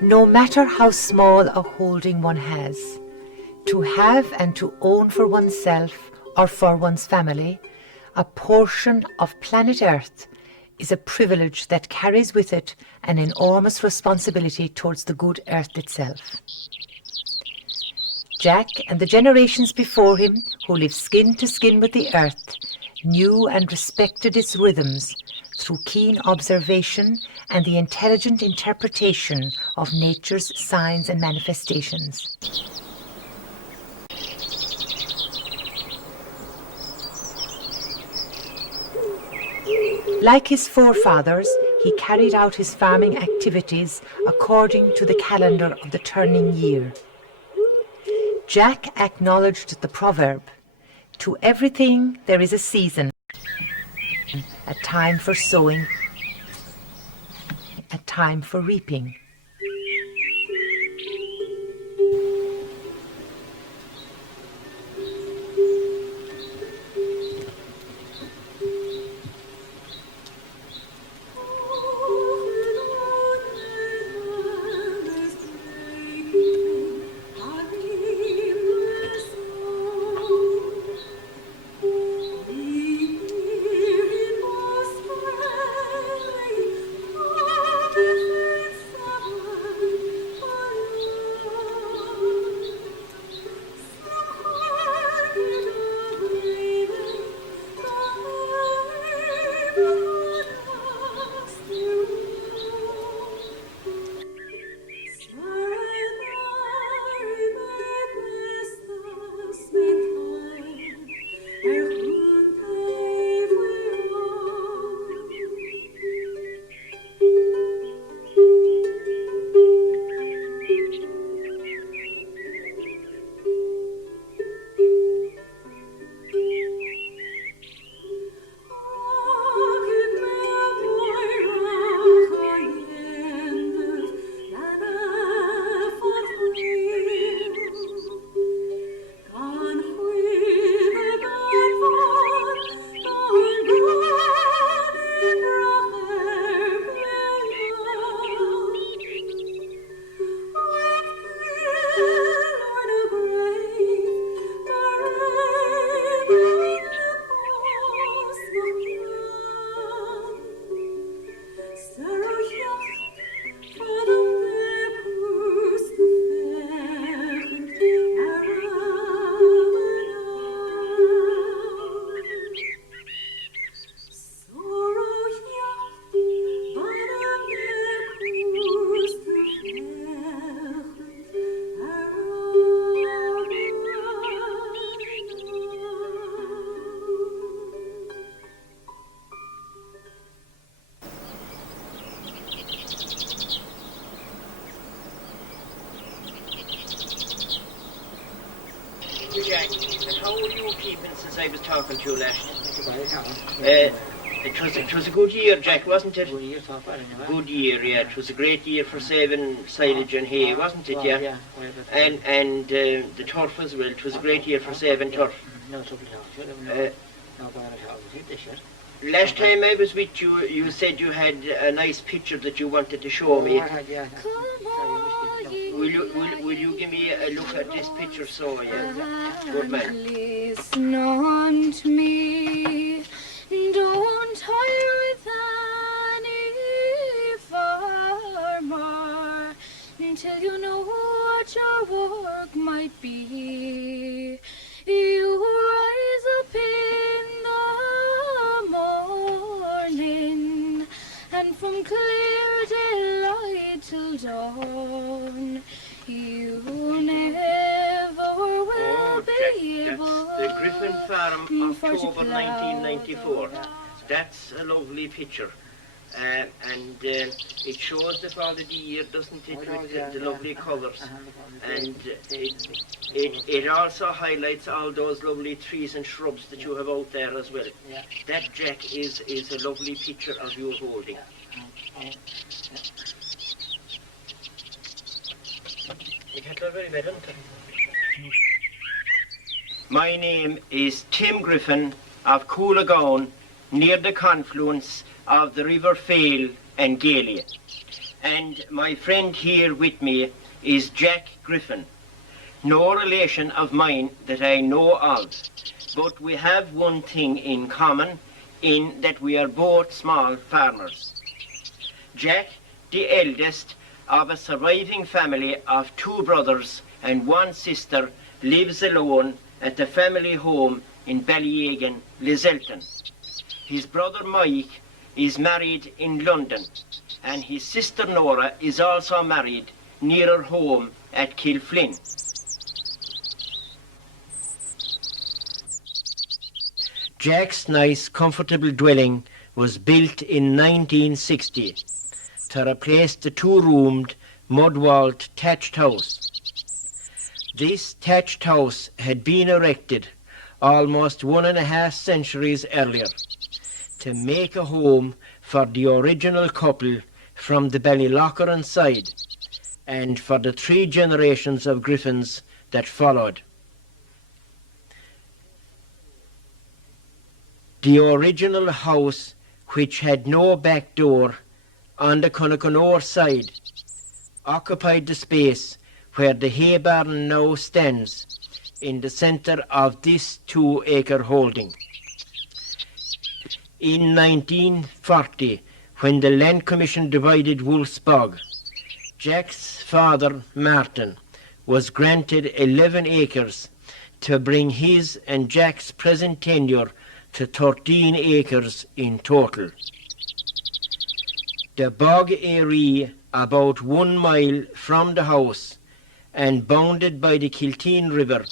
No matter how small a holding one has, to have and to own for oneself or for one's family a portion of planet Earth is a privilege that carries with it an enormous responsibility towards the good Earth itself. Jack and the generations before him who lived skin to skin with the Earth knew and respected its rhythms through keen observation and the intelligent interpretation of nature's signs and manifestations. Like his forefathers, he carried out his farming activities according to the calendar of the turning year. Jack acknowledged the proverb, "To everything there is a season, a time for sowing, a time for reaping." Jack, how were you keeping since I was talking to you last? It was a good year, Jack, wasn't it? Good year, so far, anyway. Good year, yeah. It was a great year for saving silage and hay, wasn't it? Yeah. Yeah. And the turf as well. It was a great year for saving turf. No trouble at all. No bother at all. This year. Last time I was with you, you said you had a nice picture that you wanted to show me. Yeah. Will you give me a look at this picture? So, yeah. Good man. Listen unto me, toil with any farmer until you know what your work might be. You rise up in the morning, and from clear daylight till dawn, you never will be able. That's the Griffin farm, for to October plough 1994. the- That's a lovely picture. And it shows the fall of the year, doesn't it, with the lovely colours. And it also highlights all those lovely trees and shrubs that you have out there as well. Yeah. That, Jack, is a lovely picture of you holding. My name is Tim Griffin of Coolagown, near the confluence of the River Fale and Galia. And my friend here with me is Jack Griffin. No relation of mine that I know of, but we have one thing in common, in that we are both small farmers. Jack, the eldest of a surviving family of 2 brothers and 1 sister, lives alone at the family home in Ballyegan, Lisselton. His brother Mike is married in London, and his sister Nora is also married nearer home at Kilflynn. Jack's nice, comfortable dwelling was built in 1960 to replace the 2-roomed, mud-walled thatched house. This thatched house had been erected almost 1.5 centuries earlier to make a home for the original couple from the Ballydonoghue side and for the 3 generations of Griffins that followed. The original house, which had no back door on the Connacanore side, occupied the space where the hay barn now stands in the centre of this 2-acre holding. In 1940, when the Land Commission divided Wolf's Bog, Jack's father, Martin, was granted 11 acres to bring his and Jack's present tenure to 13 acres in total. The bog area, about 1 mile from the house and bounded by the Kilteen River,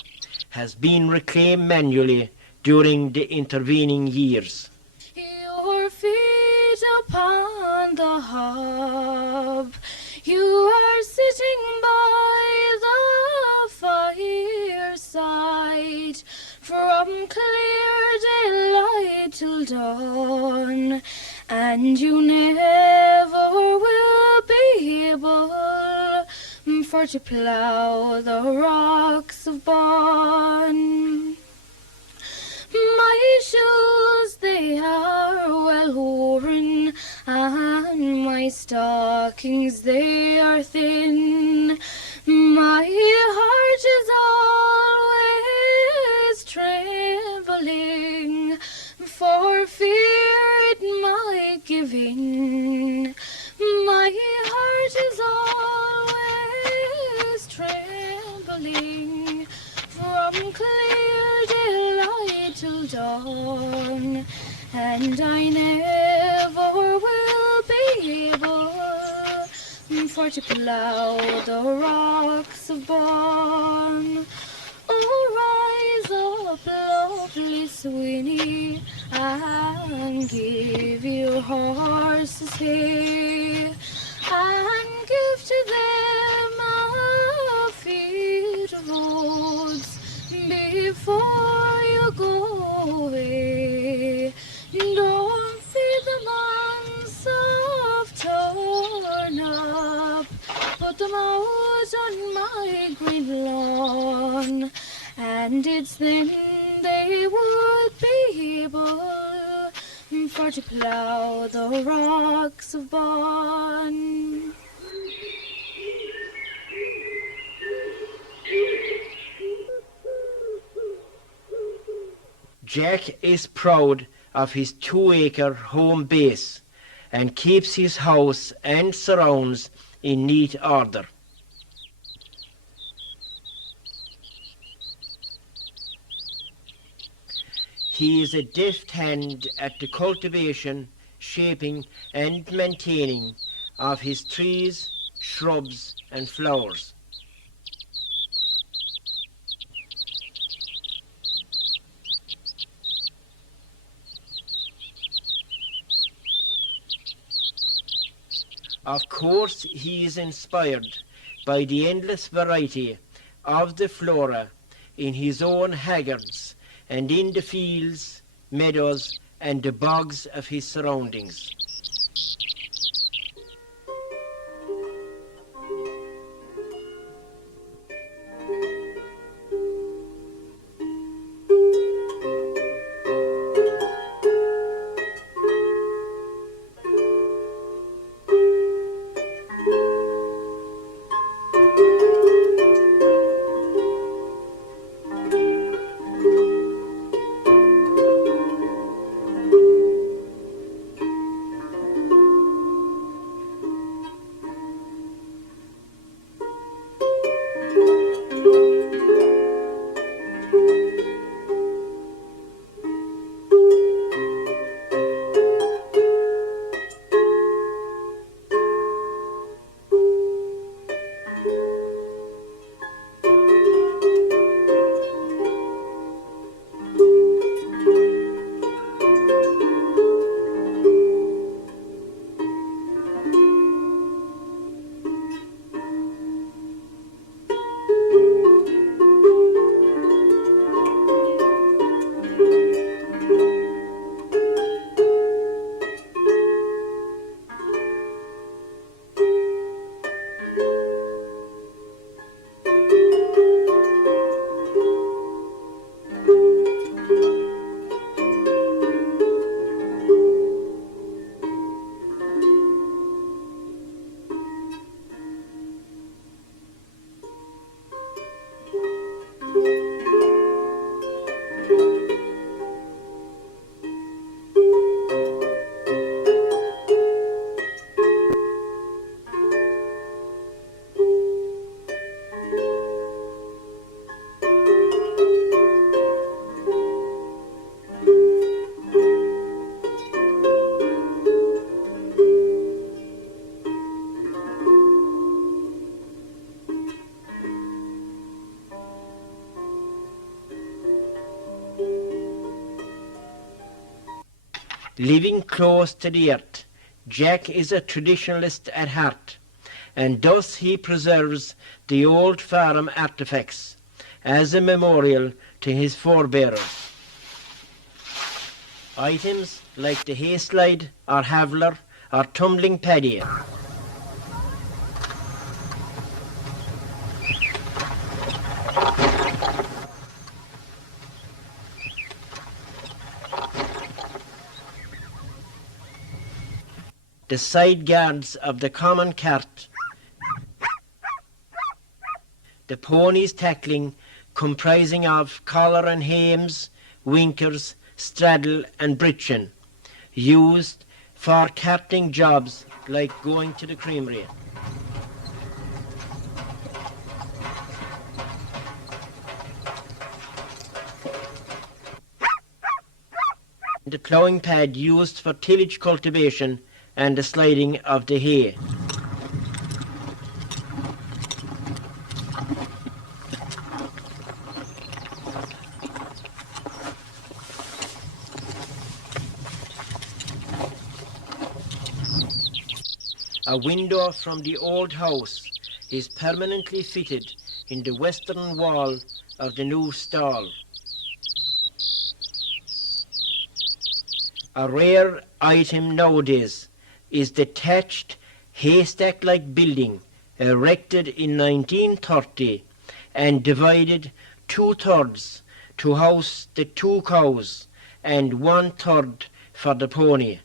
has been reclaimed manually during the intervening years. Your feet upon the hob, you are sitting by the fireside from clear daylight till dawn, and you never will be able for to plough the rocks of Bonn. My shoes, they are well worn, and my stockings, they are thin. My heart is always trembling, for fear it might give in. My heart is always trembling, from clear daylight till dawn, and I never will be able for to plough the rocks of Bonn. Oh, rise up, lovely Sweeney, and give your horses hay, and give to them a feed of oats before you go away. Don't feed them on soft turnip, put them out on my green lawn, and it's then they would be able for to plough the rocks of Bonn. Jack is proud of his 2-acre home base and keeps his house and surrounds in neat order. He is a deft hand at the cultivation, shaping and maintaining of his trees, shrubs and flowers. Of course, he is inspired by the endless variety of the flora in his own haggards and in the fields, meadows and the bogs of his surroundings. Living close to the earth, Jack is a traditionalist at heart, and thus he preserves the old farm artefacts as a memorial to his forebearers. Items like the hay slide or haveler or tumbling paddy, the side guards of the common cart, the pony's tackling comprising of collar and hames, winkers, straddle and britchen, used for carting jobs like going to the creamery. The ploughing pad used for tillage cultivation and the sliding of the hay. A window from the old house is permanently fitted in the western wall of the new stall. A rare item nowadays is the thatched haystack-like building erected in 1930 and divided 2/3 to house the 2 cows and 1/3 for the pony.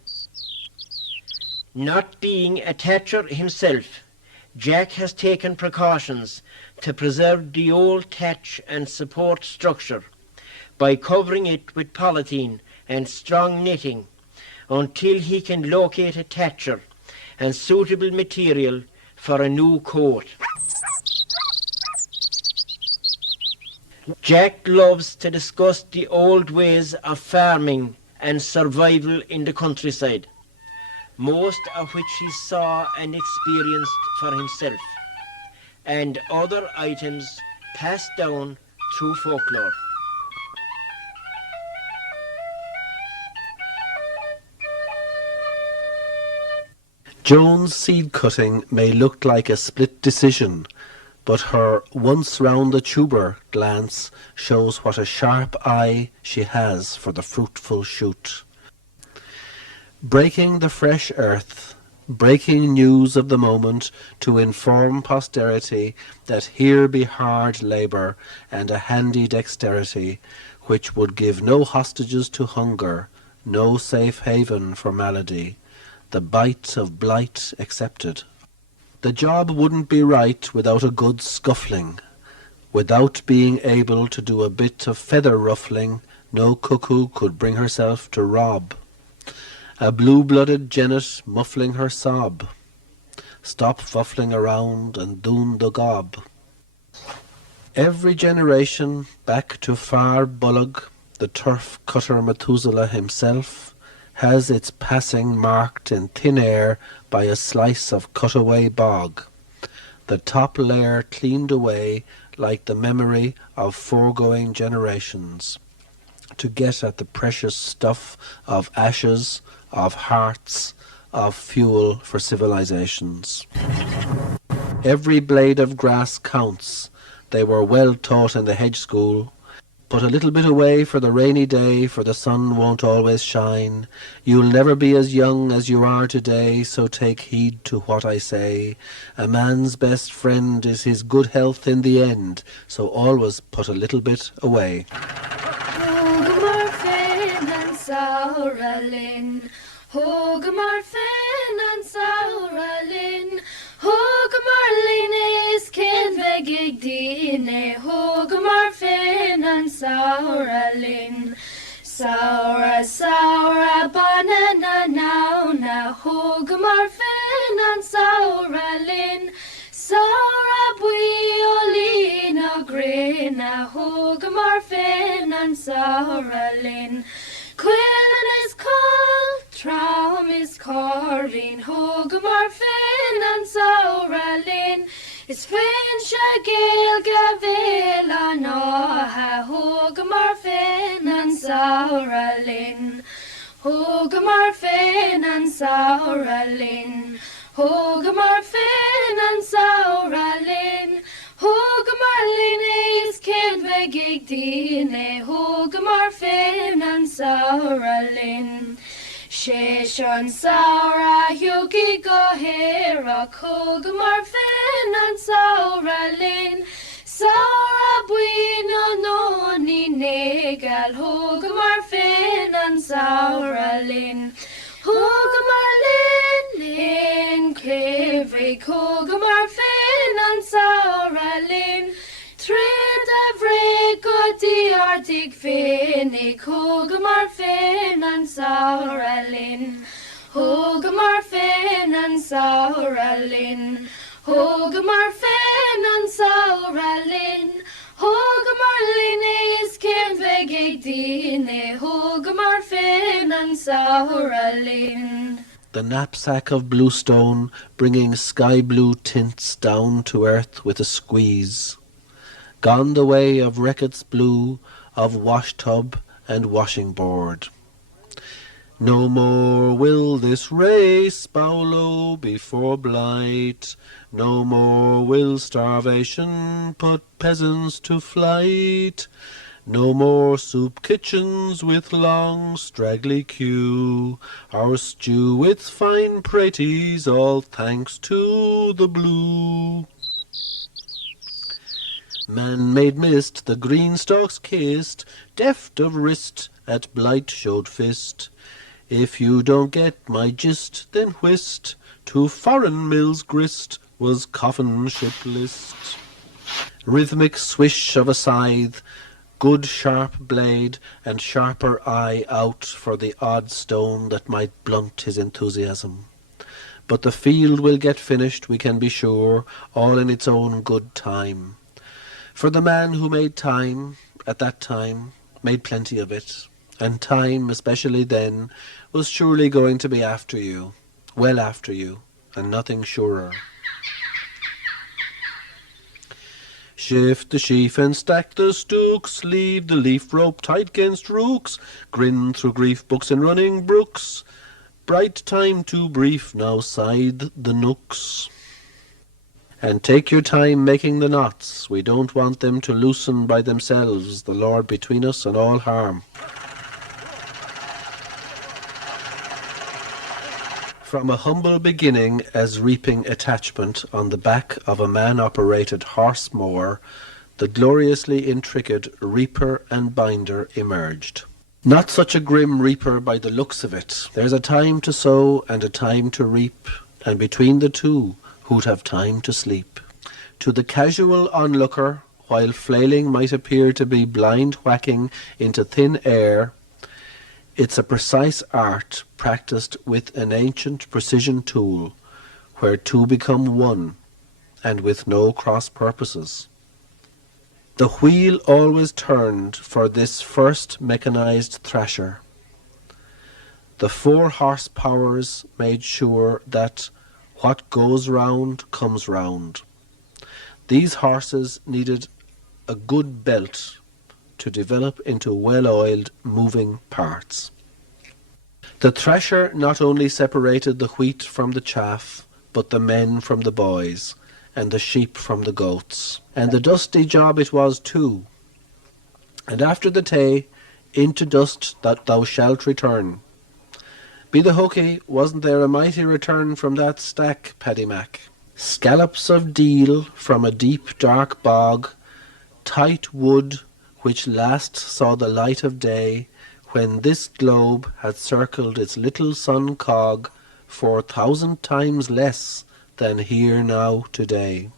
Not being a thatcher himself, Jack has taken precautions to preserve the old thatch and support structure by covering it with polythene and strong knitting until he can locate a thatcher and suitable material for a new coat. Jack loves to discuss the old ways of farming and survival in the countryside, most of which he saw and experienced for himself, and other items passed down through folklore. Joan's seed cutting may look like a split decision, but her once round the tuber glance shows what a sharp eye she has for the fruitful shoot. Breaking the fresh earth, breaking news of the moment to inform posterity that here be hard labour and a handy dexterity, which would give no hostages to hunger, no safe haven for malady, the bite of blight accepted. The job wouldn't be right without a good scuffling. Without being able to do a bit of feather ruffling, no cuckoo could bring herself to rob. A blue-blooded jennet muffling her sob. Stop fuffling around and doon the gob. Every generation back to far Bullock, the turf cutter Methuselah himself, has its passing marked in thin air by a slice of cutaway bog, the top layer cleaned away like the memory of foregoing generations, to get at the precious stuff of ashes, of hearts, of fuel for civilizations. Every blade of grass counts. They were well taught in the hedge school. Put a little bit away for the rainy day, for the sun won't always shine. You'll never be as young as you are today, so take heed to what I say. A man's best friend is his good health in the end, so always put a little bit away. Hogamar Finn and Sauralin, Hogamar Finn and Sauralin, Hogamar Linis Ken Vegig Dine, Hogamar Finn and Sauralin, Saura Saura Banana now, Hogamar Finn and Sauralin, Saura Buiolina Grina, Hogamar Finn and Sauralin, Quillen is called, Traum is carving, Hogamar Finn and Sauralin, is Finn Shagale Gavela Noha, Hogamar Finn and Sauralin, Hogamar Finn and Sauralin, Hogamar Finn and Sauralin, Hogamar Linis Ken Vegig Dine, Hogamar Finn and Sauralin, Sheshon Saura Yuki Gohera, Hogamar Finn and Sauralin, Saura Buino Noni Negal, Hogamar Finn and Sauralin, Hogamar Lin Kevik, Hogamar Finn and Sauralin, Trid Avre Godi Artig Finnig, Hogamar Finn and Sauralin, Hogamar Finn and Sauralin, Hogamar Finn and Sauralin, Hogamar Linis Ken Vegig Dine, Hogamar Finn and Sauralin. The knapsack of bluestone bringing sky-blue tints down to earth with a squeeze. Gone the way of Reckitt's blue, of wash-tub and washing-board. No more will this race bow low before blight. No more will starvation put peasants to flight. No more soup kitchens with long straggly queue. Our stew with fine praties, all thanks to the blue. Man-made mist, the green stalks kissed, deft of wrist, at blight showed fist. If you don't get my gist, then whist, to foreign mills grist was coffin ship list. Rhythmic swish of a scythe, good sharp blade and sharper eye out for the odd stone that might blunt his enthusiasm. But the field will get finished, we can be sure, all in its own good time. For the man who made time, at that time, made plenty of it, and time, especially then, was surely going to be after you, well after you, and nothing surer. Shift the sheaf and stack the stooks, leave the leaf rope tight 'gainst rooks, grin through grief books and running brooks. Bright time too brief, now scythe the nooks. And take your time making the knots, we don't want them to loosen by themselves, the Lord between us and all harm. From a humble beginning as reaping attachment on the back of a man-operated horse mower, the gloriously intricate reaper and binder emerged. Not such a grim reaper by the looks of it. There's a time to sow and a time to reap, and between the two, who'd have time to sleep? To the casual onlooker, while flailing might appear to be blind whacking into thin air, it's a precise art practiced with an ancient precision tool, where two become one, and with no cross purposes. The wheel always turned for this first mechanized thrasher. The 4 horsepowers made sure that what goes round comes round. These horses needed a good belt to develop into well-oiled moving parts. The thresher not only separated the wheat from the chaff, but the men from the boys, and the sheep from the goats. And the dusty job it was too. And after the tay, into dust that thou shalt return. Be the hooky, wasn't there a mighty return from that stack, Paddy Mac? Scallops of deal from a deep dark bog, tight wood which last saw the light of day, when this globe had circled its little sun cog 4,000 times less than here now today.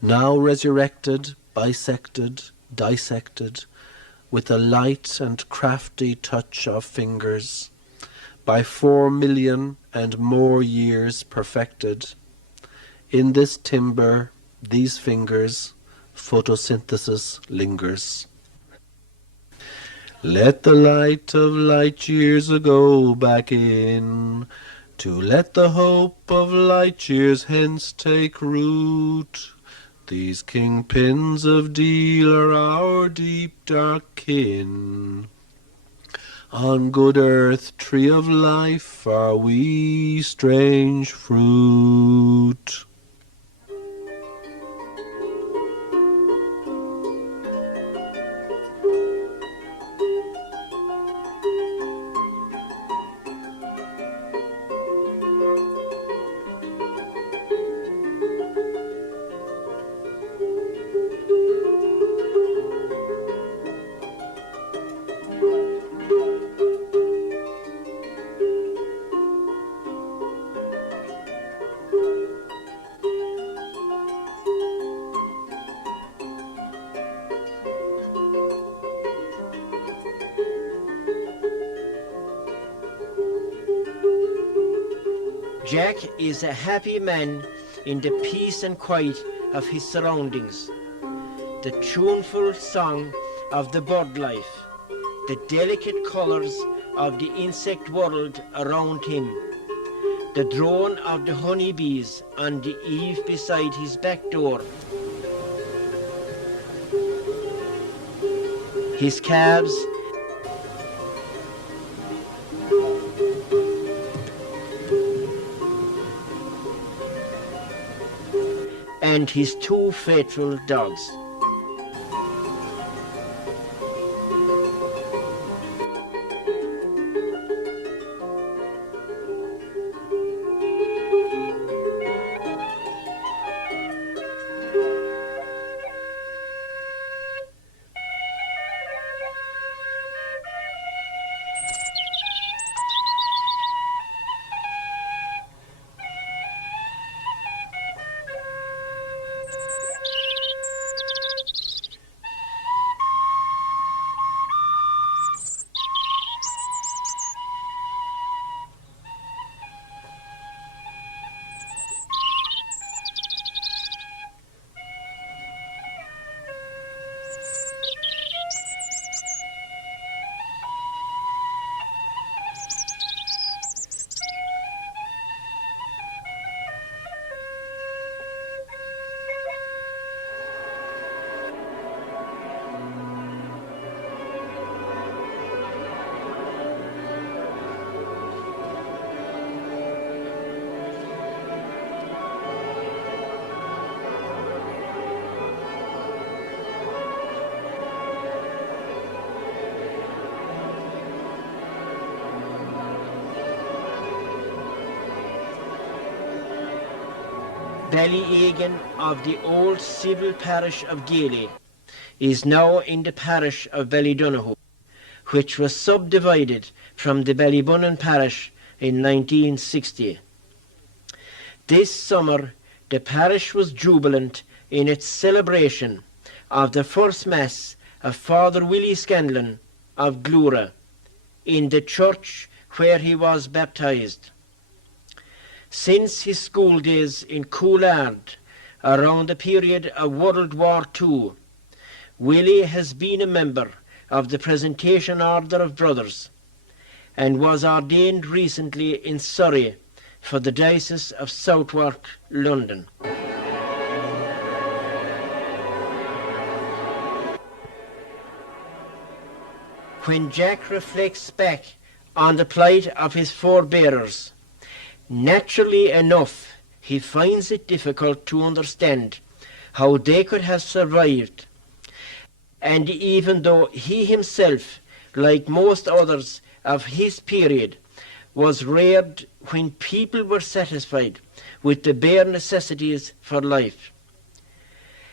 Now resurrected, bisected, dissected, with a light and crafty touch of fingers, by 4 million and more years perfected. In this timber, these fingers, photosynthesis lingers. Let the light of light years ago back in, to let the hope of light years hence take root. These kingpins of deal are our deep dark kin. On good earth, tree of life, are we strange fruit. Jack is a happy man in the peace and quiet of his surroundings. The tuneful song of the bird life, the delicate colours of the insect world around him, the drone of the honeybees on the eave beside his back door, his calves and his 2 faithful dogs. Ballyegan of the old civil parish of Gailey is now in the parish of Ballydonoghue, which was subdivided from the Ballybunnon parish in 1960. This summer, the parish was jubilant in its celebration of the first Mass of Father Willie Scanlon of Glura in the church where he was baptized. Since his school days in Coolard, around the period of World War II, Willie has been a member of the Presentation Order of Brothers and was ordained recently in Surrey for the Diocese of Southwark, London. When Jack reflects back on the plight of his forebearers, naturally enough he finds it difficult to understand how they could have survived. And even though he himself, like most others of his period, was reared when people were satisfied with the bare necessities for life,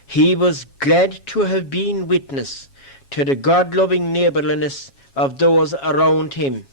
he was glad to have been witness to the God-loving neighbourliness of those around him.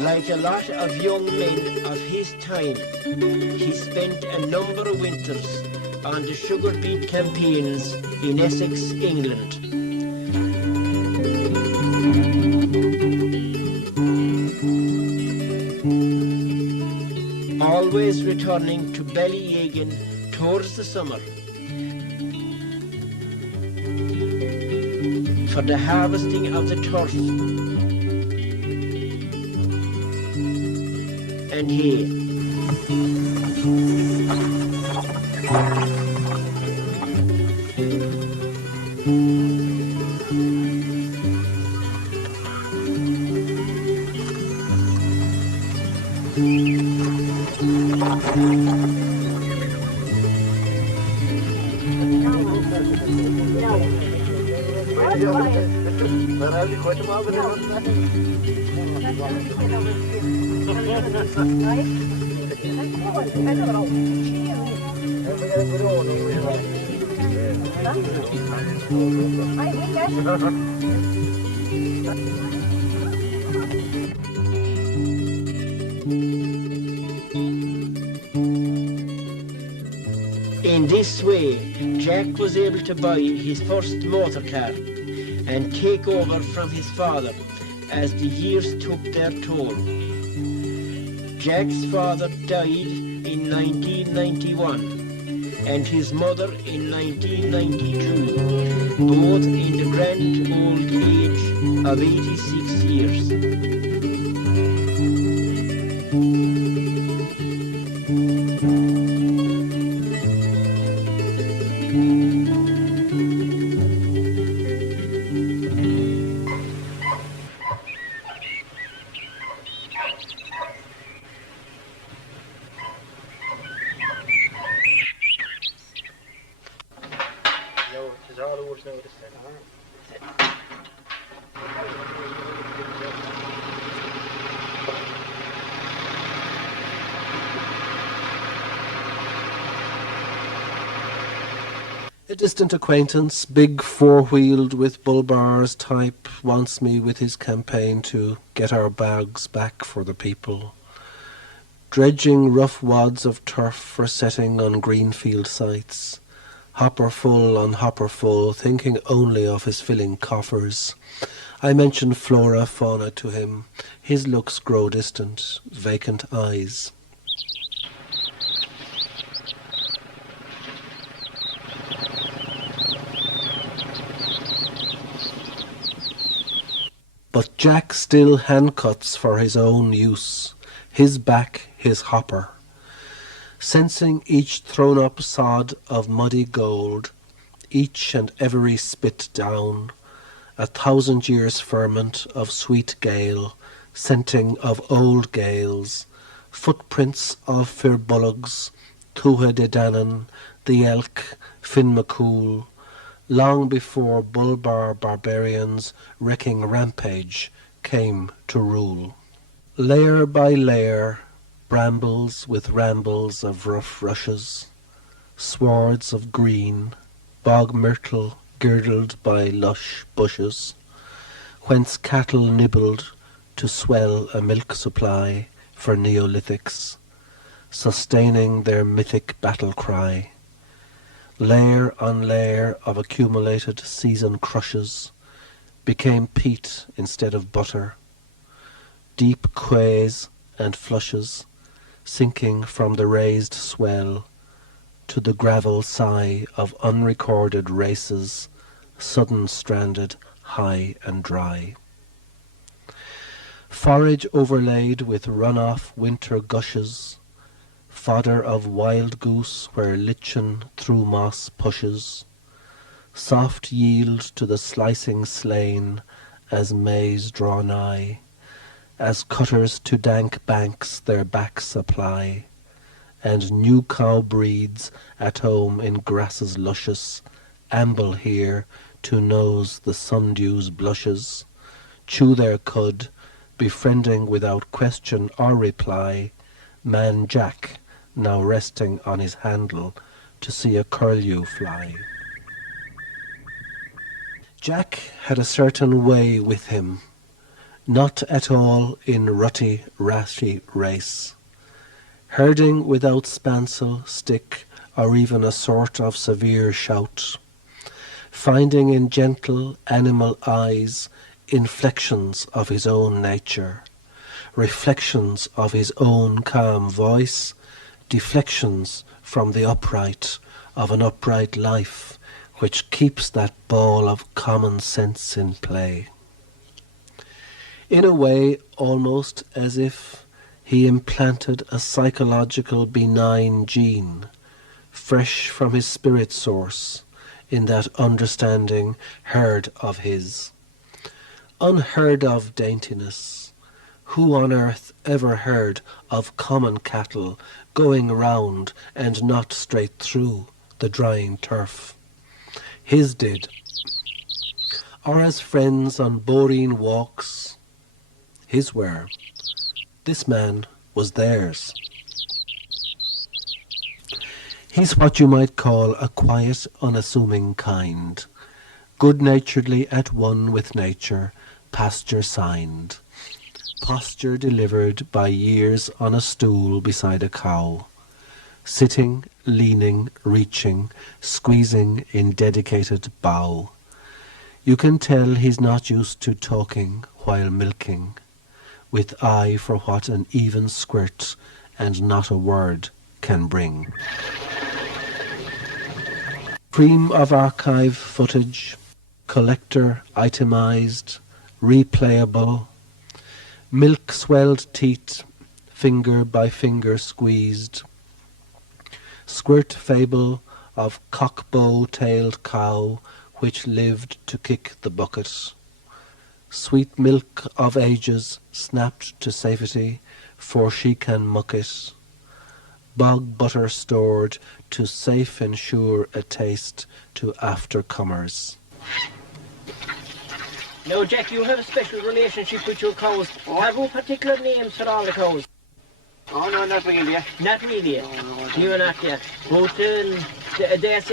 Like a lot of young men of his time, he spent a number of winters on the sugar beet campaigns in Essex, England. Always returning to Ballyegan towards the summer for the harvesting of the turf and hay. In this way, Jack was able to buy his first motor car and take over from his father as the years took their toll. Jack's father died in 1991 and his mother in 1992, both in the grand old age of 86 years. A distant acquaintance, big four-wheeled with bull bars type, wants me with his campaign to get our bags back for the people. Dredging rough wads of turf for setting on greenfield sites. Hopper full on hopper full, thinking only of his filling coffers. I mention flora, fauna to him. His looks grow distant, vacant eyes. But Jack still hand cuts for his own use, his back his hopper. Sensing each thrown-up sod of muddy gold, each and every spit down, 1,000 years' ferment of sweet gale, scenting of old gales, footprints of Firbolgs, Tuatha De Danann, the elk, Finn McCool, long before Bulbar barbarians wrecking rampage came to rule. Layer by layer, brambles with rambles of rough rushes, swards of green, bog myrtle girdled by lush bushes, whence cattle nibbled to swell a milk supply for Neolithics, sustaining their mythic battle cry. Layer on layer of accumulated season crushes became peat instead of butter, deep quays and flushes sinking from the raised swell to the gravel sigh of unrecorded races, sudden stranded high and dry. Forage overlaid with run-off winter gushes, fodder of wild goose where lichen through moss pushes, soft yield to the slicing slain as maize draw nigh, as cutters to dank banks their backs apply, and new cow breeds at home in grasses luscious amble here to nose the sundew's blushes, chew their cud, befriending without question or reply man Jack, now resting on his handle to see a curlew fly. Jack had a certain way with him, not at all in rutty, rashy race, herding without spancel, stick, or even a sort of severe shout, finding in gentle animal eyes inflections of his own nature, reflections of his own calm voice, deflections from the upright of an upright life which keeps that ball of common sense in play. In a way almost as if he implanted a psychological benign gene, fresh from his spirit source, in that understanding herd of his. Unheard of daintiness. Who on earth ever heard of common cattle going round and not straight through the drying turf? His did. Or as friends on boreen walks, his were. This man was theirs. He's what you might call a quiet, unassuming kind, good-naturedly at one with nature, pasture signed, posture delivered by years on a stool beside a cow, sitting, leaning, reaching, squeezing in dedicated bow. You can tell he's not used to talking while milking, with eye for what an even squirt and not a word can bring. Cream of archive footage, collector itemized, replayable, milk-swelled teat, finger by finger squeezed, squirt fable of cockbow-tailed cow which lived to kick the bucket, sweet milk of ages snapped to safety, for she can muck it, bog butter stored to safe ensure a taste to aftercomers. Now, Jack, you have a special relationship with your cows. Have you particular names for all the cows? Oh, no, not really. Not really. No. You're not yet. But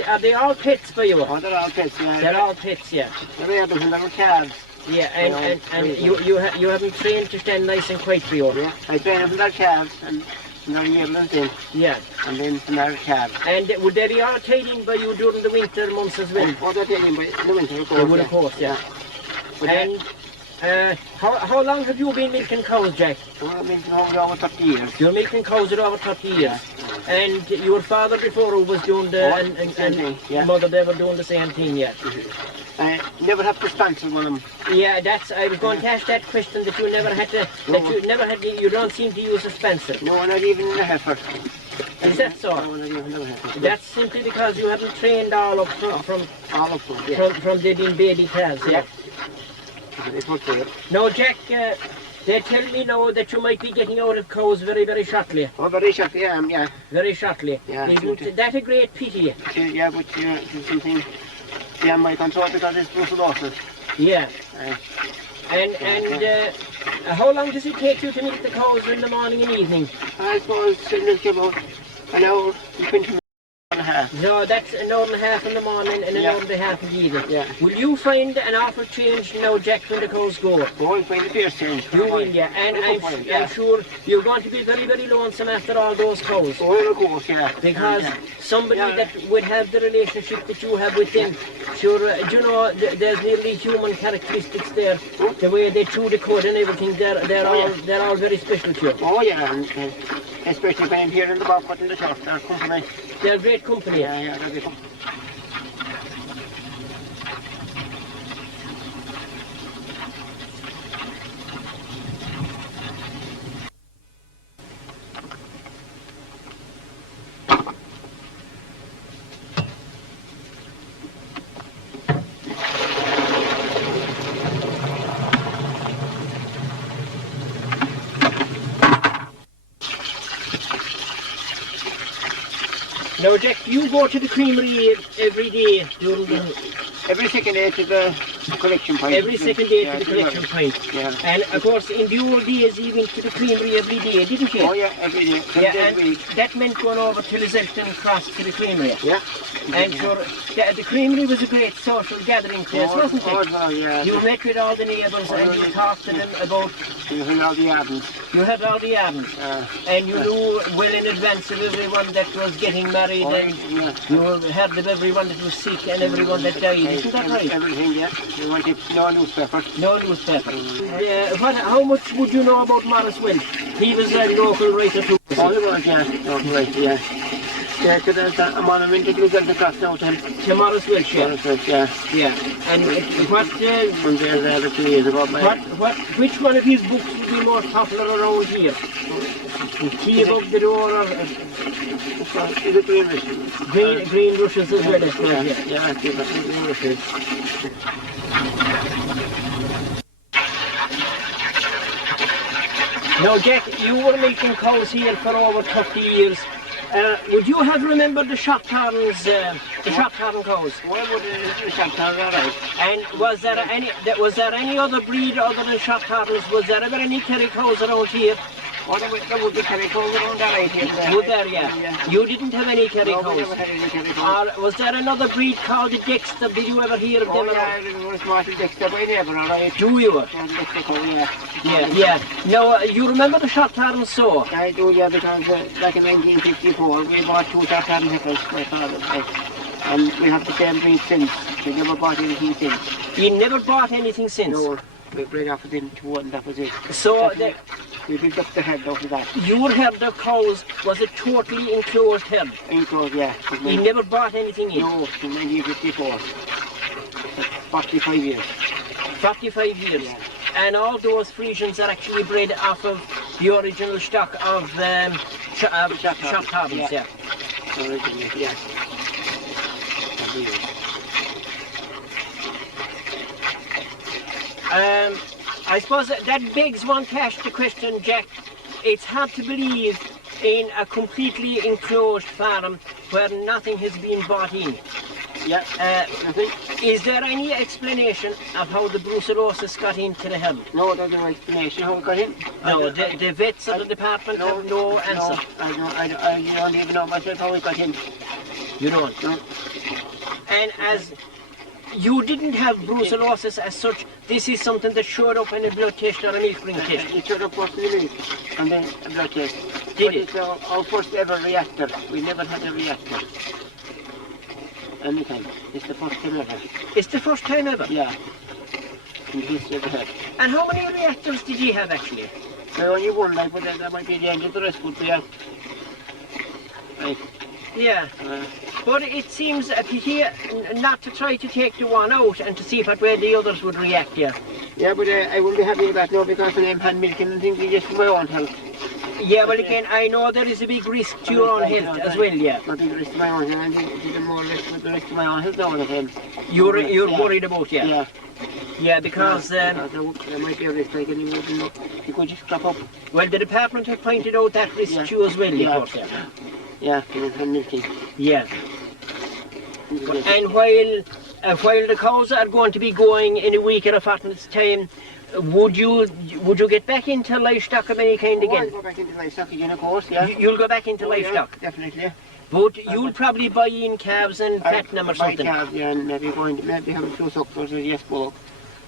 are they all pets for you? Oh, they're all pets, yeah. They're all pets, yeah. They're able to little calves. Yeah, and you have them trained to stand nice and quiet for you. Yeah, I train them from their calves and they're yearlings in. Yeah. And then from their calves. And would they be all tied in by you during the winter months as well? Oh, they're tied in by the winter, of course. They would, of course, yeah. And how long have you been milking cows, Jack? Well, I've been milking over 30 years. You're milking cows for over 30 years. Yeah. And your father before was doing the, and same thing, yeah. mother they were doing the same thing, yeah. Never have to sponsor one of them. Yeah, I was going to ask that question, that you never had to, you don't seem to use a Spencer. No, not even in a heifer. Is that so? No, not even in a heifer. That's simply because you haven't trained all up from All of them, yeah. from they being baby calves, yeah? It's what they are. Now, Jack, they tell me now that you might be getting out of cows very, very shortly. Oh, very shortly, yeah. Very shortly. Yeah, Isn't that a great pity? Yeah, but it's something beyond my control because it's brucellosis. Yeah. And how long does it take you to milk the cows in the morning and evening? I suppose it's about an hour, 20 minutes and a half. No, that's an hour and a half in the morning and an hour and a half in the evening. Yeah. Will you find an awful change now, Jack, when the cows go? Oh, I'll find the fierce change. You will, yeah. And I'm sure you're going to be very, very lonesome after all those cows. Oh, of course, yeah. Because somebody that would have the relationship that you have with them, sure, you know, there's nearly human characteristics there. The way they chew the cud and everything, they're all very special to you. Oh, yeah, and especially when I'm here in the bog and the church, they're company. They're great company. Yeah, they're great company. Now, Jack, you go to the creamery every day during the... Every second day to the collection point. Every second day to the collection point. Yeah. And of course, in the old days, you went to the creamery every day, didn't you? Oh, yeah, every day. Yeah, and that meant going over to Lisselton and cross to the creamery. Yeah. And sure, the creamery was a great social gathering place, wasn't it? Oh, no, yeah. You met with all the neighbours and you talked to them about... You heard all the albums. You had all the albums. And you knew well in advance of everyone that was getting married, and you heard of everyone that was sick and everyone that died. Isn't that right? Everything, yeah. You wanted no newspaper. No newspaper. How much would you know about Morris Welch? He was a local writer too. Oh, he was, yeah. Local writer, yeah. Yeah, because there's a monument that lives at the cross now to him. To Morris Welch, yeah. Morris Welch, yeah. Yeah. And what... From there a few years ago. Which one of his books would be more popular around here? The Key Above the Door or... Is it Green Rushes? Green Rushes as well, I suppose, yeah. Yeah, I think that's Green Rushes. Now, Jack, you were milking cows here for over 30 years. Would you have remembered the shop towns, the shop town cows? Why would the shop towns, all right? And was there any other breed other than shop towns? Was there ever any Kerry cows around here? Oh, there would be Kerry cows around that right here. Would there, yeah. You didn't have any Kerry cows? No, we never had any Kerry cows. Or was there another breed called the Dexter? Did you ever hear of them? Oh, yeah, it was Martin Dexter by neighbour, all right. Do you? Dexter cow, yeah. Yeah. Now, you remember the shop town so? I do, yeah, because back in 1954, we bought 2 shop town heifers, my father, and we have the same breed since. We never bought anything since. You never bought anything since? No, we bred off of them 2 and that was it. So, we built up the herd out of that. Your herd of cows was a totally enclosed herd? Enclosed, yeah. You never bought anything in? No, in 1954. 45 years. 45 years? Yeah. And all those Freerangers are actually bred off of the original stock of shop towns, yeah. Originally, yeah. I suppose that begs one to ask the question, Jack. It's hard to believe in a completely enclosed farm where nothing has been bought in. Yeah. Is there any explanation of how the brucellosis got into the herd? No, there's no explanation how it got in. No, the vets of the department have no answer. No, I don't even know myself how it got in. You don't? No. And as you didn't have brucellosis as such, this is something that showed up in a blood test or a milk bring test? It showed up first in the milk and then a blood test. Did it? It's our first ever reactor. We never had a reactor. Anytime. It's the first time ever. It's the first time ever? Yeah. In the history of the herd. And how many reactors did you have actually? Well, only one, like, but that might be the end of the rest would be out. Right. Yeah. But it seems a pity not to try to take the one out and to see what way the others would react, yeah. Yeah, but I wouldn't be happy with that now because I'm hand milking and things just for my own health. Yeah, well again, I know there is a big risk to your own health as well, yeah. A big risk to my own health, and I think it's more risk with the risk to my own health now and again. You're worried about, yeah? Yeah. Yeah, because... there might be a risk like any more than you could just crop up. Well, the department have pointed out that risk to you as well, of course, yeah. Yeah, hand milking. Yeah. And while the cows are going to be going in a week or a fortnight's time, would you get back into livestock of any kind again? I'll go back into livestock again, of course, yeah. You'll go back into livestock? Yeah, definitely, yeah. But you'll probably buy in calves and fatten them or something? Buy calves, yeah, and maybe have a few suckers or yes, bullock.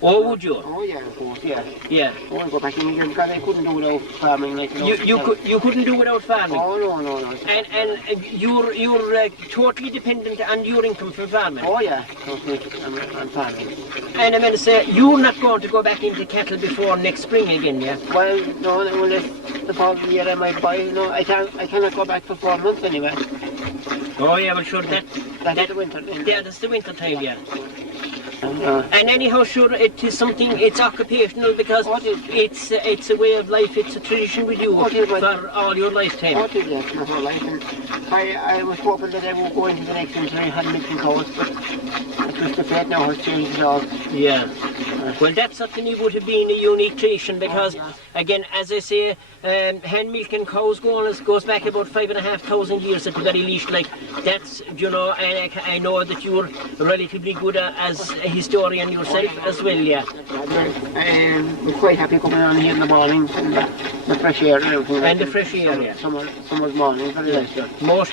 Oh, would you? Oh, yeah, of course, yeah. Yeah. I want to go back in again because I couldn't do without farming like You couldn't do without farming? Oh, no. And you're totally dependent on your income from farming? Oh, yeah, totally on farming. And I'm going to say, you're not going to go back into cattle before next spring again, yeah? Well, no, unless the following year I might buy, I cannot go back for 4 months anyway. Oh, yeah, well, sure, that's the winter then. Yeah, that's the winter time, yeah. And anyhow, sure, it is something, it's occupational because it's a way of life, it's a tradition with you for all your lifetime. Oh, yes, my whole life. And I was hoping that I would go into the next century and had milking cows, but it was the fate now has changed it all. Yeah. Well, that's certainly would have been a unique tradition because, again, as I say, hand milking cows goes back about 5,500 years at the very least. Like, that's, you know, and I know that you're relatively good as a historian yourself as well, yeah. I'm quite happy coming on here in the mornings and the fresh air and everything. And the fresh air, yeah. Summer's mornings, very nice. Most.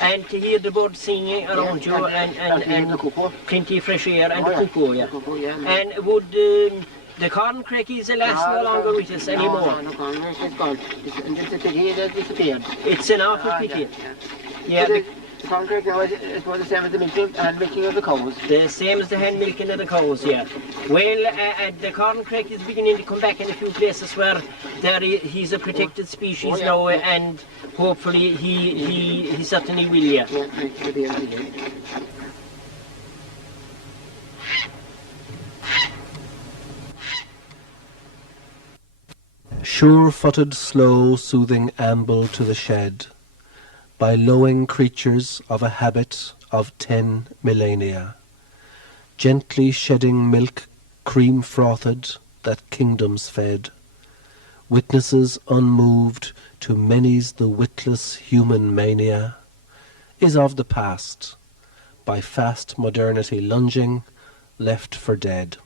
And to hear the birds singing around you and the cuckoo. Plenty of fresh air and the cuckoo, yeah. The cuckoo, yeah. And would the corn crackies last no longer with us anymore? No, corn is gone. It's a pity it has disappeared. It's an awful pity. Yeah. The corn crack now is the same as the hand milking of the cows. The same as the hand milking of the cows, yeah. Well, the corn crack is beginning to come back in a few places where he's a protected species now, and hopefully he certainly will, yeah. Sure-footed, slow, soothing amble to the shed, by lowing creatures of a habit of 10 millennia, gently shedding milk cream-frothed that kingdoms fed, witnesses unmoved to many's the witless human mania, is of the past, by fast modernity lunging, left for dead.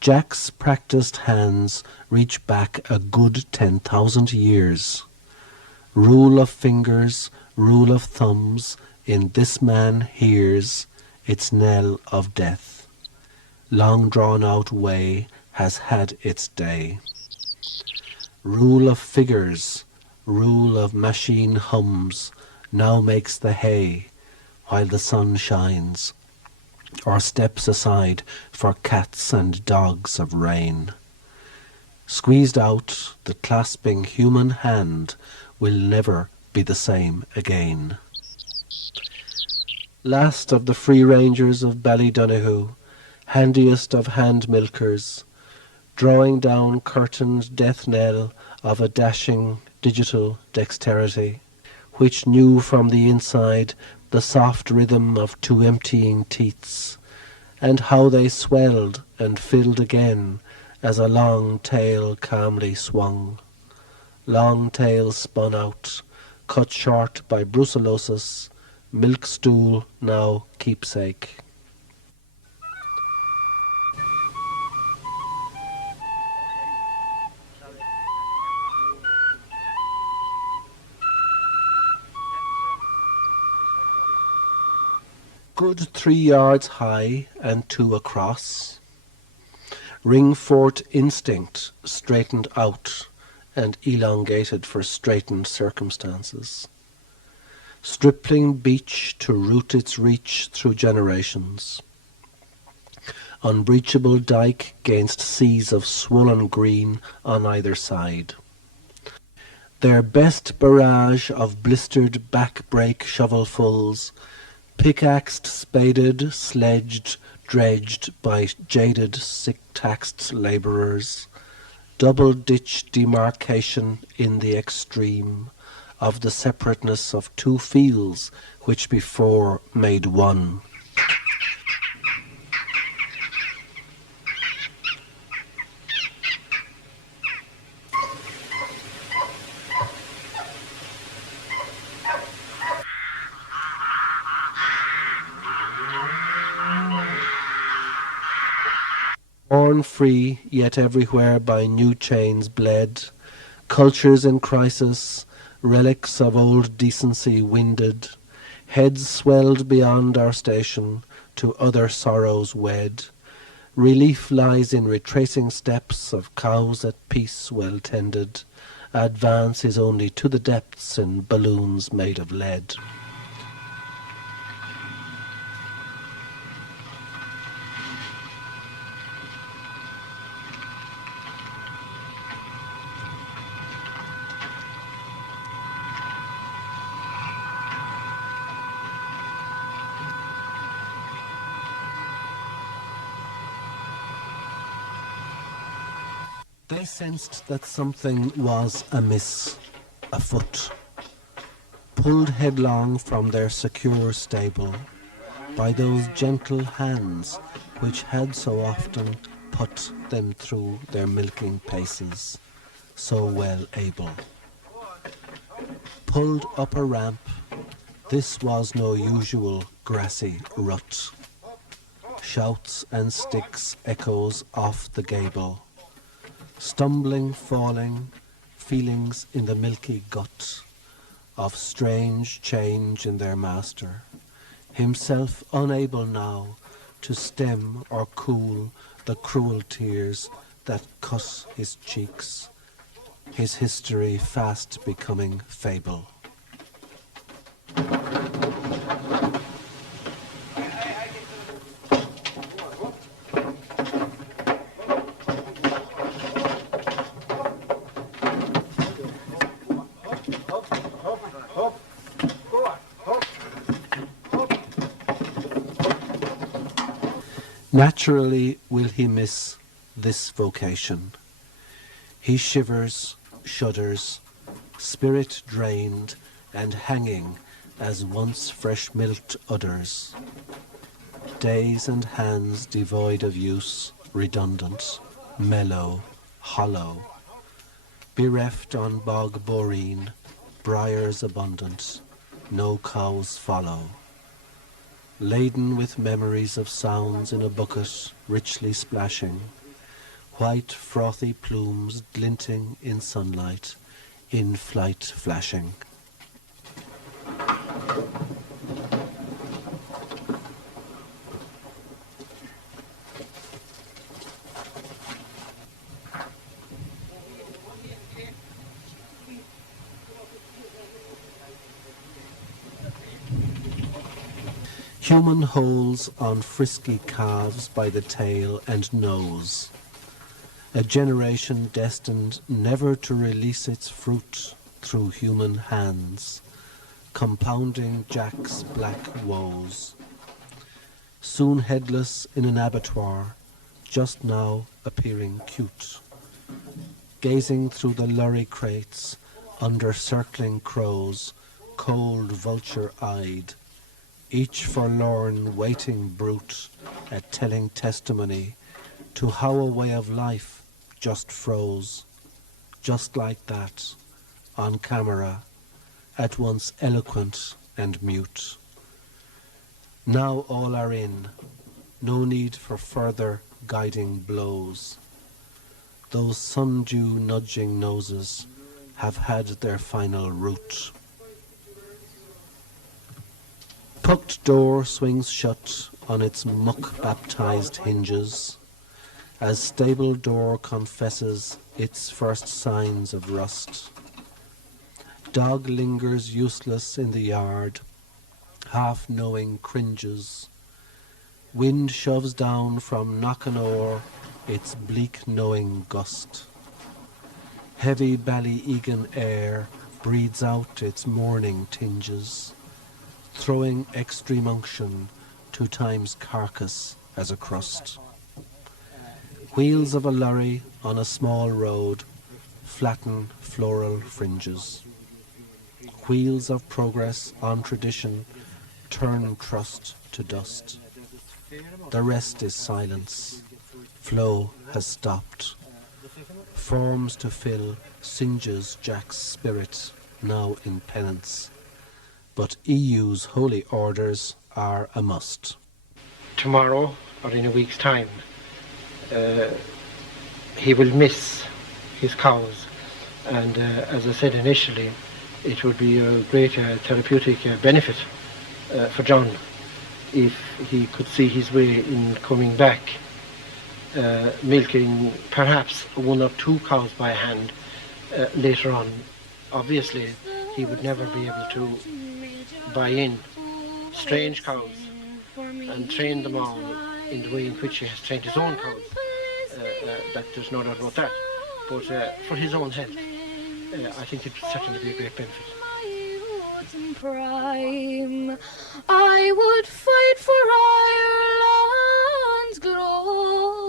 Jack's practised hands reach back a good 10,000 years. Rule of fingers, rule of thumbs, in this man hears its knell of death. Long drawn out way has had its day. Rule of figures, rule of machine hums, now makes the hay while the sun shines, or steps aside for cats and dogs of rain. Squeezed out, the clasping human hand will never be the same again. Last of the Freerangers of Ballydonoghue, handiest of hand milkers, drawing down curtained death knell of a dashing digital dexterity, which knew from the inside the soft rhythm of two emptying teats, and how they swelled and filled again as a long tail calmly swung. Long tail spun out, cut short by brucellosis, milk stool now keepsake. Good 3 yards high and 2 across. Ring-fort instinct straightened out and elongated for straightened circumstances. Stripling beach to root its reach through generations. unbreachable dike gainst seas of swollen green on either side. Their best barrage of blistered back-break shovelfuls, pickaxed, spaded, sledged, dredged by jaded, sick-taxed labourers, double-ditch demarcation in the extreme of the separateness of two fields which before made one. Born free, yet everywhere by new chains bled, cultures in crisis, relics of old decency winded, heads swelled beyond our station, to other sorrows wed. Relief lies in retracing steps of cows at peace well tended. Advance is only to the depths in balloons made of lead. They sensed that something was amiss, afoot, pulled headlong from their secure stable by those gentle hands which had so often put them through their milking paces, so well able. Pulled up a ramp, this was no usual grassy rut. Shouts and sticks echoes off the gable. Stumbling, falling, feelings in the milky gut of strange change in their master, himself unable now to stem or cool the cruel tears that cut his cheeks, his history fast becoming fable. Naturally will he miss this vocation. He shivers, shudders, spirit drained and hanging as once fresh-milked udders. Days and hands devoid of use, redundant, mellow, hollow. Bereft on bog boreen, briars abundant, no cows follow. Laden with memories of sounds in a bucket richly splashing, white frothy plumes glinting in sunlight, in flight flashing. Human holes on frisky calves by the tail and nose. A generation destined never to release its fruit through human hands, compounding Jack's black woes. Soon headless in an abattoir, just now appearing cute. Gazing through the lurry crates, under circling crows, cold vulture-eyed, each forlorn waiting brute at telling testimony to how a way of life just froze, just like that, on camera, at once eloquent and mute. Now all are in, no need for further guiding blows. Those sundew nudging noses have had their final route. Pucked door swings shut on its muck-baptized hinges, as stable door confesses its first signs of rust. Dog lingers useless in the yard, half-knowing cringes. Wind shoves down from Knockanore its bleak knowing gust. Heavy Ballyegan air breathes out its morning tinges, throwing extreme unction to time's carcass as a crust. Wheels of a lorry on a small road flatten floral fringes. Wheels of progress on tradition turn trust to dust. The rest is silence. Flow has stopped. Forms to fill singes Jack's spirit, now in penance. But EU's holy orders are a must. Tomorrow, or in a week's time, he will miss his cows. And as I said initially, it would be a great therapeutic benefit for John if he could see his way in coming back, milking perhaps one or two cows by hand later on. Obviously, he would never be able to buy in strange cows and train them all in the way in which he has trained his own cows. That there's no doubt about that. But for his own health, I think it would certainly be a great benefit. Prime, I would fight for Ireland's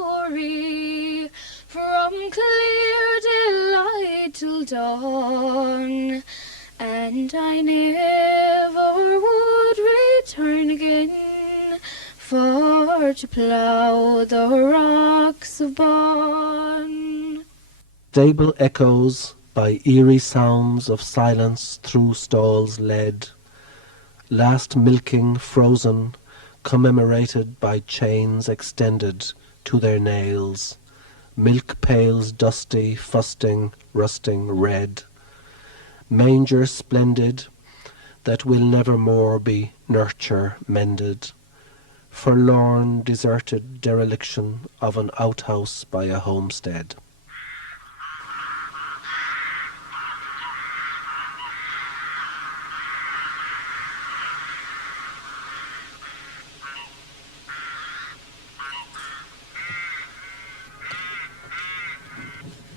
glory from clear daylight till dawn, and I never would return again for to plough the rocks of Bonn. Stable echoes by eerie sounds of silence through stalls led, last milking frozen, commemorated by chains extended to their nails, milk pails dusty, fusting, rusting red, manger splendid that will never more be nurture mended, forlorn deserted dereliction of an outhouse by a homestead.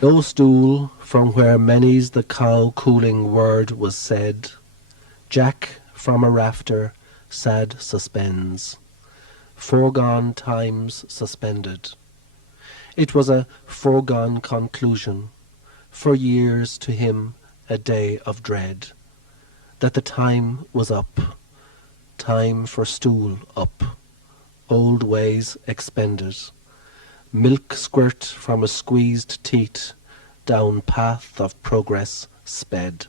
No stool from where many's the cow-cooling word was said, Jack from a rafter sad suspends, foregone times suspended. It was a foregone conclusion, for years to him a day of dread, that the time was up, time for stool up, old ways expended. Milk squirt from a squeezed teat, down path of progress sped.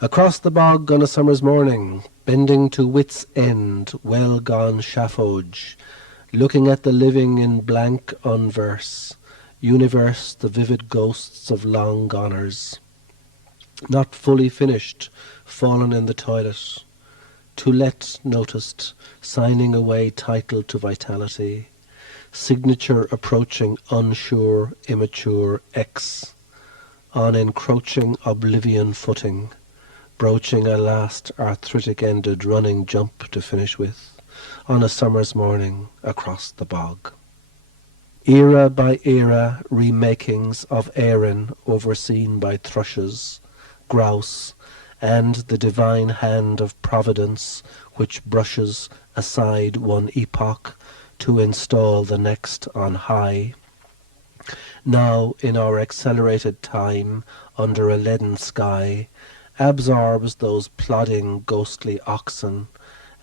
Across the bog on a summer's morning, bending to wit's end, well gone Shaffodge, looking at the living in blank unverse, universe the vivid ghosts of long goners. Not fully finished, fallen in the toilet, to let noticed, signing away title to vitality, signature approaching unsure, immature X, on encroaching oblivion footing, broaching a last arthritic-ended running jump to finish with, on a summer's morning across the bog. Era by era remakings of Erin overseen by thrushes, grouse, and the divine hand of providence which brushes aside one epoch to install the next on high. Now, in our accelerated time, under a leaden sky, absorbs those plodding ghostly oxen,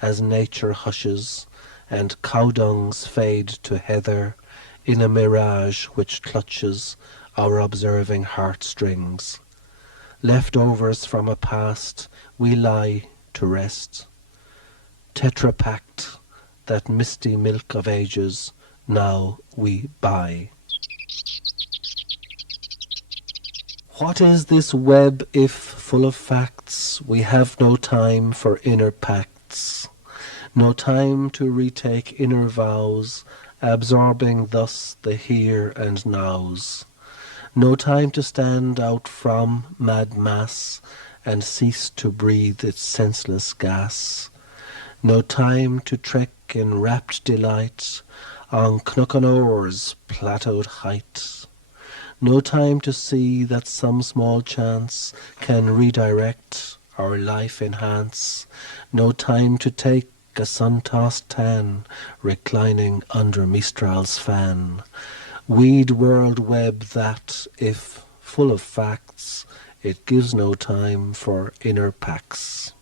as nature hushes, and cow-dungs fade to heather, in a mirage which clutches our observing heartstrings. Leftovers from a past we lie to rest, tetrapacked, that misty milk of ages now we buy. What is this web if, full of facts, we have no time for inner pacts, no time to retake inner vows, absorbing thus the here and nows, no time to stand out from mad mass and cease to breathe its senseless gas, No time to trek in rapt delight on Knockanor's plateaued height. No time to see that some small chance can redirect our life enhance. No time to take a sun-tossed tan reclining under Mistral's fan. Weed world web that, if full of facts, it gives no time for inner packs.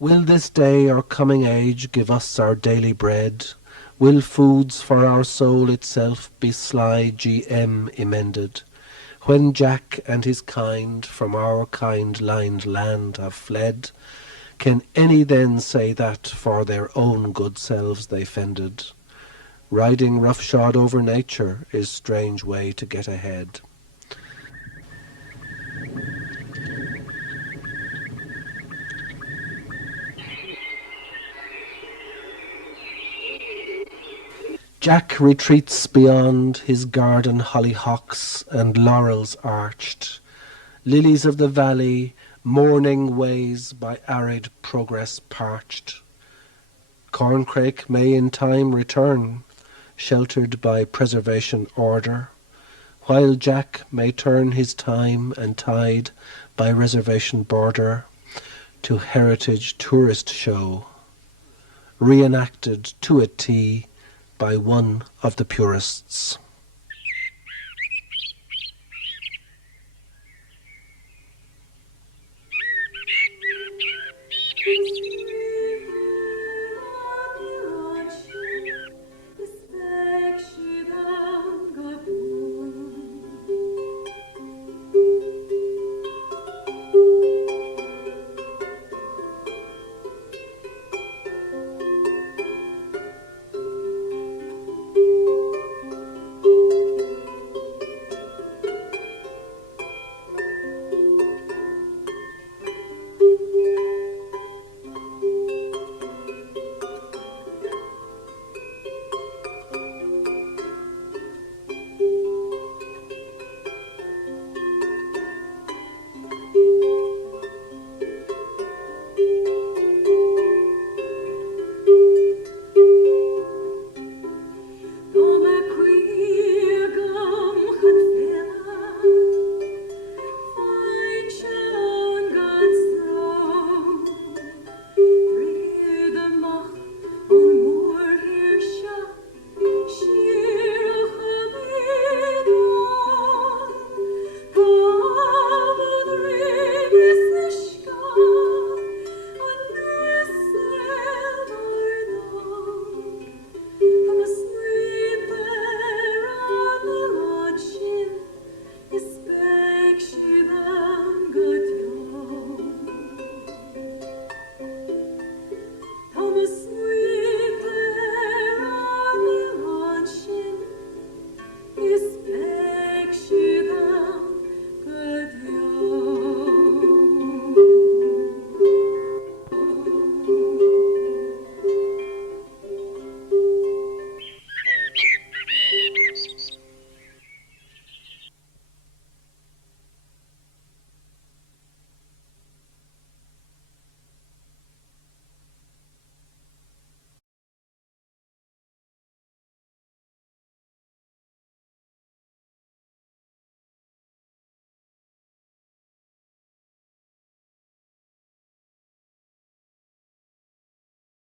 Will this day or coming age give us our daily bread? Will foods for our soul itself be sly GM emended? When Jack and his kind from our kind-lined land have fled, can any then say that for their own good selves they fended? Riding roughshod over nature is strange way to get ahead. Jack retreats beyond his garden hollyhocks and laurels arched, lilies of the valley, mourning ways by arid progress parched. Corncrake may in time return, sheltered by preservation order, while Jack may turn his time and tide by reservation border to heritage tourist show, reenacted to a T by one of the purists.